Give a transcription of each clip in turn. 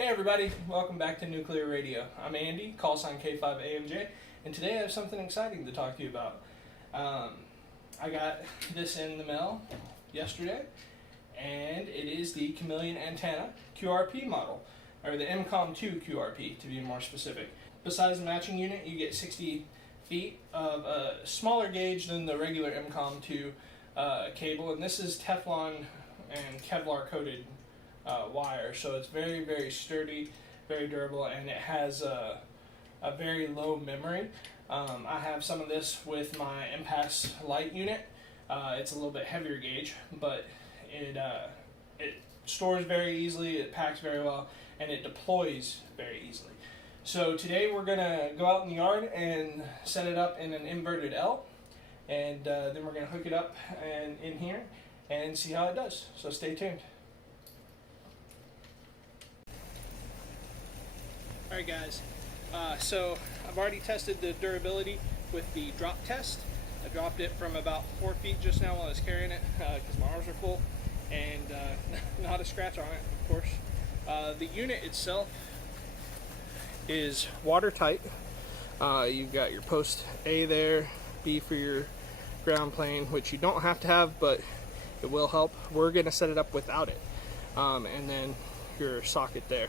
Hey everybody, welcome back to Nuclear Radio. I'm Andy, call sign K5AMJ, and today I have something exciting to talk to you about. I got this in the mail yesterday, and it is the Chameleon antenna QRP model, or the Emcomm II QRP to be more specific. Besides the matching unit, you get 60 feet of a smaller gauge than the regular Emcomm II cable, and this is Teflon and Kevlar coated wire, so it's very, very sturdy, very durable, and it has a very low memory. I have some of this with my Impasse light unit. It's a little bit heavier gauge, but it stores very easily, it packs very well, and it deploys very easily. So today we're gonna go out in the yard and set it up in an inverted L, and then we're gonna hook it up and in here and see how it does. So stay tuned. Alright guys, so I've already tested the durability with the drop test. I dropped it from about 4 feet just now while I was carrying it because my arms are full, and not a scratch on it, of course. The unit itself is watertight. You've got your post A there, B for your ground plane, which you don't have to have, but it will help. We're going to set it up without it, and then your socket there.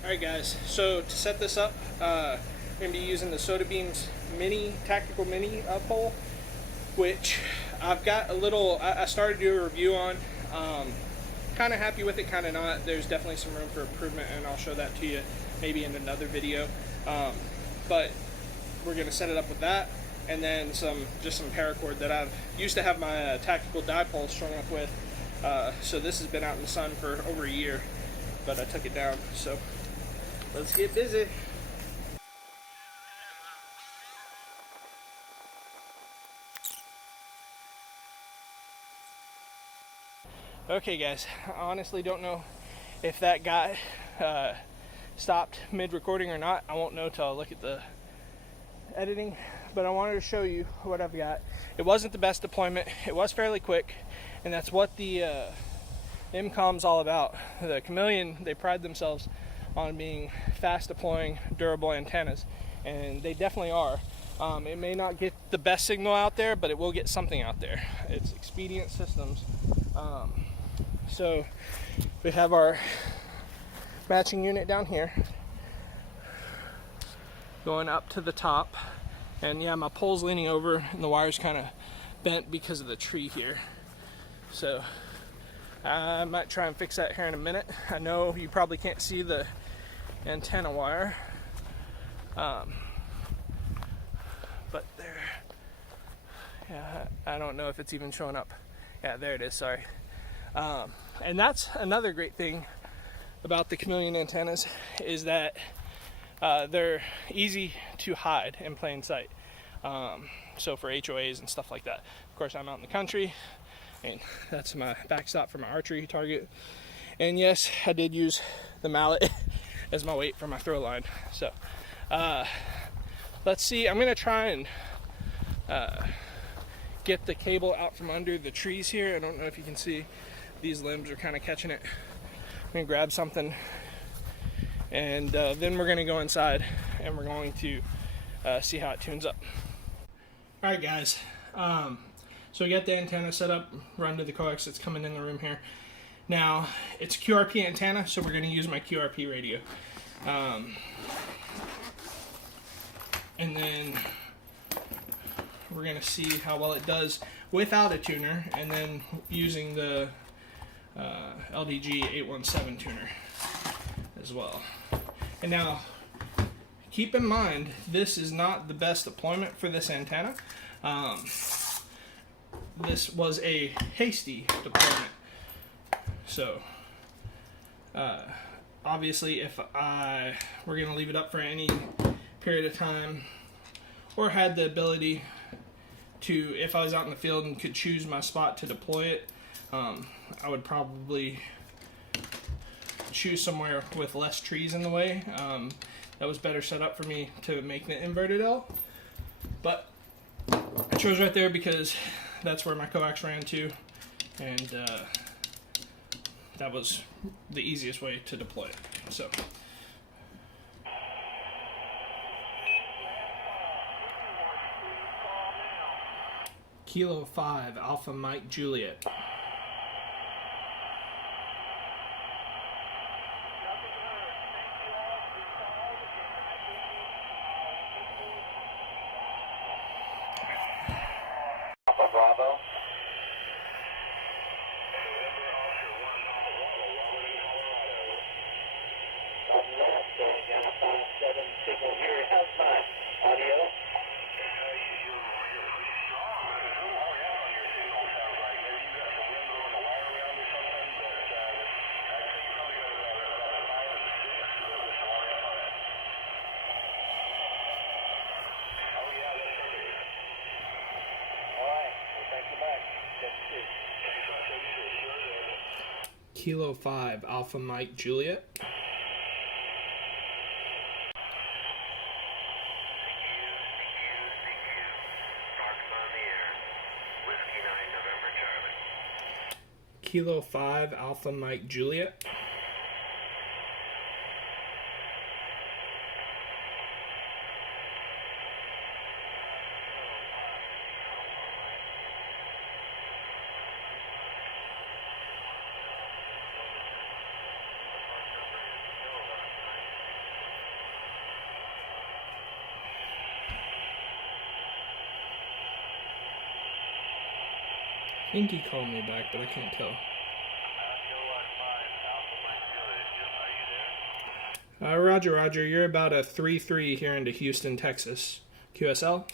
Alright guys, so to set this up, I'm going to be using the Sodabeam's Tactical Mini pole, which I've got a little, I started to do a review on. Kind of happy with it, kind of not. There's definitely some room for improvement, and I'll show that to you maybe in another video. But we're going to set it up with that, and then just some paracord that I've used to have my tactical dipole strung up with. So this has been out in the sun for over a year, but I took it down, so let's get busy. Okay guys, I honestly don't know if that got stopped mid-recording or not. I won't know till I look at the editing, but I wanted to show you what I've got. It wasn't the best deployment. It was fairly quick, and that's what the Emcomm's all about. The Chameleon, they pride themselves on being fast deploying, durable antennas, and they definitely are. It may not get the best signal out there, but it will get something out there. It's Expedient Systems. So we have our matching unit down here going up to the top, and yeah, my pole's leaning over and the wire's kind of bent because of the tree here, so I might try and fix that here in a minute. I know you probably can't see the antenna wire, but there, yeah, I don't know if it's even showing up. Yeah, there it is, sorry. And that's another great thing about the Chameleon antennas, is that they're easy to hide in plain sight. So for HOAs and stuff like that. Of course, I'm out in the country, and that's my backstop for my archery target. And yes, I did use the mallet as my weight for my throw line. So let's see, I'm going to try and get the cable out from under the trees here. I don't know if you can see, these limbs are kind of catching it. I'm going to grab something, and then we're going to go inside and we're going to see how it tunes up. Alright guys, so we got the antenna set up, run to the coax that's coming in the room here. Now, it's a QRP antenna, so we're going to use my QRP radio. And then we're going to see how well it does without a tuner, and then using the LDG 817 tuner as well. And now, keep in mind, this is not the best deployment for this antenna. This was a hasty deployment. So, obviously, if I were going to leave it up for any period of time, or had the ability to, if I was out in the field and could choose my spot to deploy it, I would probably choose somewhere with less trees in the way. That was better set up for me to make the inverted L. But I chose right there because that's where my coax ran to, and that was the easiest way to deploy it. So. Kilo 5 Alpha Mike Juliet. Bravo. Signal here. How's my audio? Kilo 5 Alpha Mike Juliet. Kilo 5 Alpha Mike Juliet. I think he called me back, but I can't tell. Roger, Roger. You're about a 3-3 here into Houston, Texas. QSL?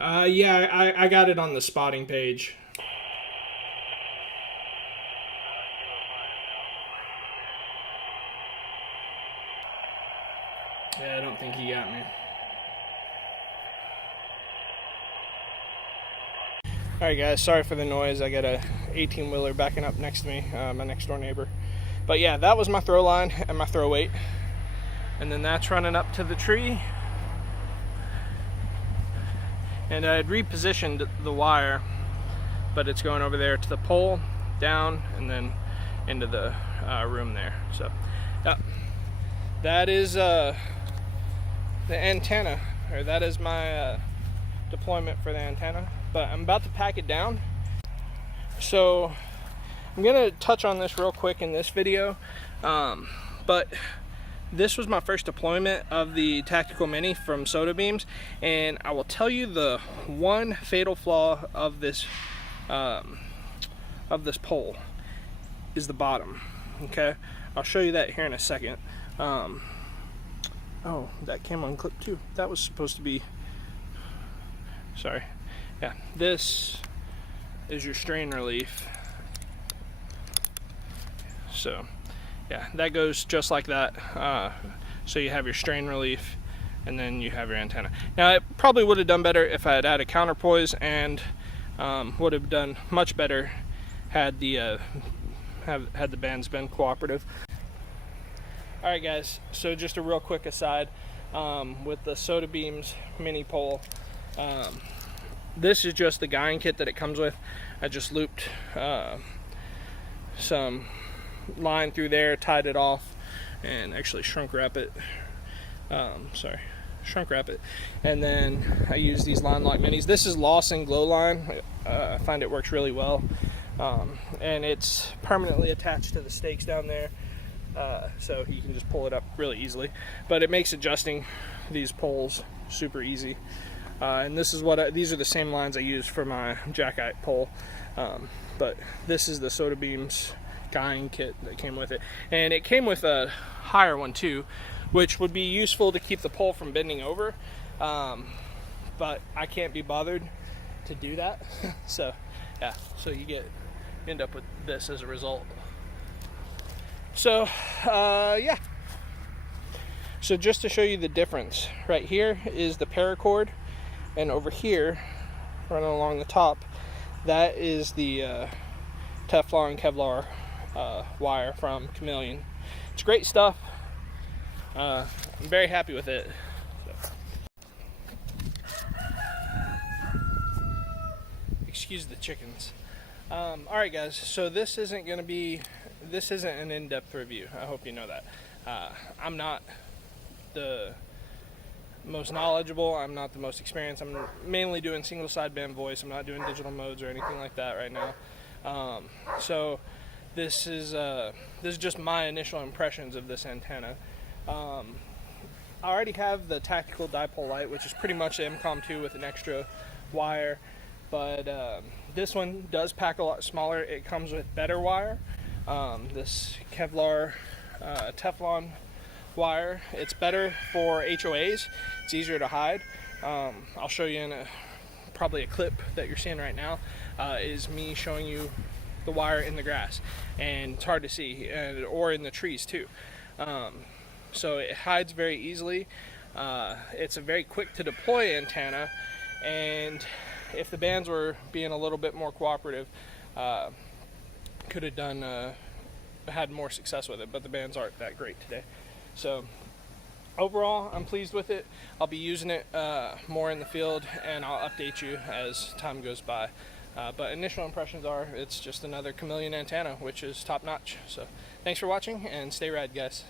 Yeah, I got it on the spotting page. Yeah, I don't think he got me. Alright guys, sorry for the noise. I got a 18-wheeler backing up next to me, my next door neighbor. But yeah, that was my throw line and my throw weight. And then that's running up to the tree. And I had repositioned the wire, but it's going over there to the pole, down, and then into the room there. So, yeah, that is the antenna, or that is my deployment for the antenna. But I'm about to pack it down. So I'm gonna touch on this real quick in this video. But this was my first deployment of the Tactical Mini from Soda Beams, and I will tell you the one fatal flaw of this pole is the bottom. Okay, I'll show you that here in a second. Oh, that came on clip too. That was supposed to be, sorry. Yeah, this is your strain relief. So yeah, that goes just like that. So you have your strain relief, and then you have your antenna. Now, it probably would have done better if I had added counterpoise, and would have done much better had the had the bands been cooperative. All right, guys. So just a real quick aside, with the Soda Beams mini pole. This is just the guying kit that it comes with. I just looped some line through there, tied it off, and actually shrunk wrap it. Shrunk wrap it. And then I use these line lock minis. This is Lawson glow line. I find it works really well. And it's permanently attached to the stakes down there. So you can just pull it up really easily. But it makes adjusting these poles super easy. And this is what these are the same lines I use for my jackknife pole, but this is the Soda Beams guying kit that came with it, and it came with a higher one too, which would be useful to keep the pole from bending over, but I can't be bothered to do that. So yeah, so you end up with this as a result. So yeah, so just to show you the difference, right here is the paracord. And over here, running along the top, that is the Teflon and Kevlar wire from Chameleon. It's great stuff. I'm very happy with it. So. excuse the chickens. Alright guys, so this isn't an in-depth review. I hope you know that. I'm not the most knowledgeable, I'm not the most experienced. I'm mainly doing single sideband voice. I'm not doing digital modes or anything like that right now. So this is just my initial impressions of this antenna. I already have the tactical dipole light, which is pretty much the Emcomm II with an extra wire, but this one does pack a lot smaller. It comes with better wire. This Kevlar Teflon wire, it's better for HOAs. It's easier to hide. I'll show you in probably a clip that you're seeing right now, is me showing you the wire in the grass, and it's hard to see, or in the trees too. So it hides very easily. It's a very quick to deploy antenna, and if the bands were being a little bit more cooperative, could have had more success with it, but the bands aren't that great today. So overall, I'm pleased with it. I'll be using it more in the field, and I'll update you as time goes by. But initial impressions are it's just another Chameleon antenna, which is top notch. So thanks for watching, and stay rad, guys.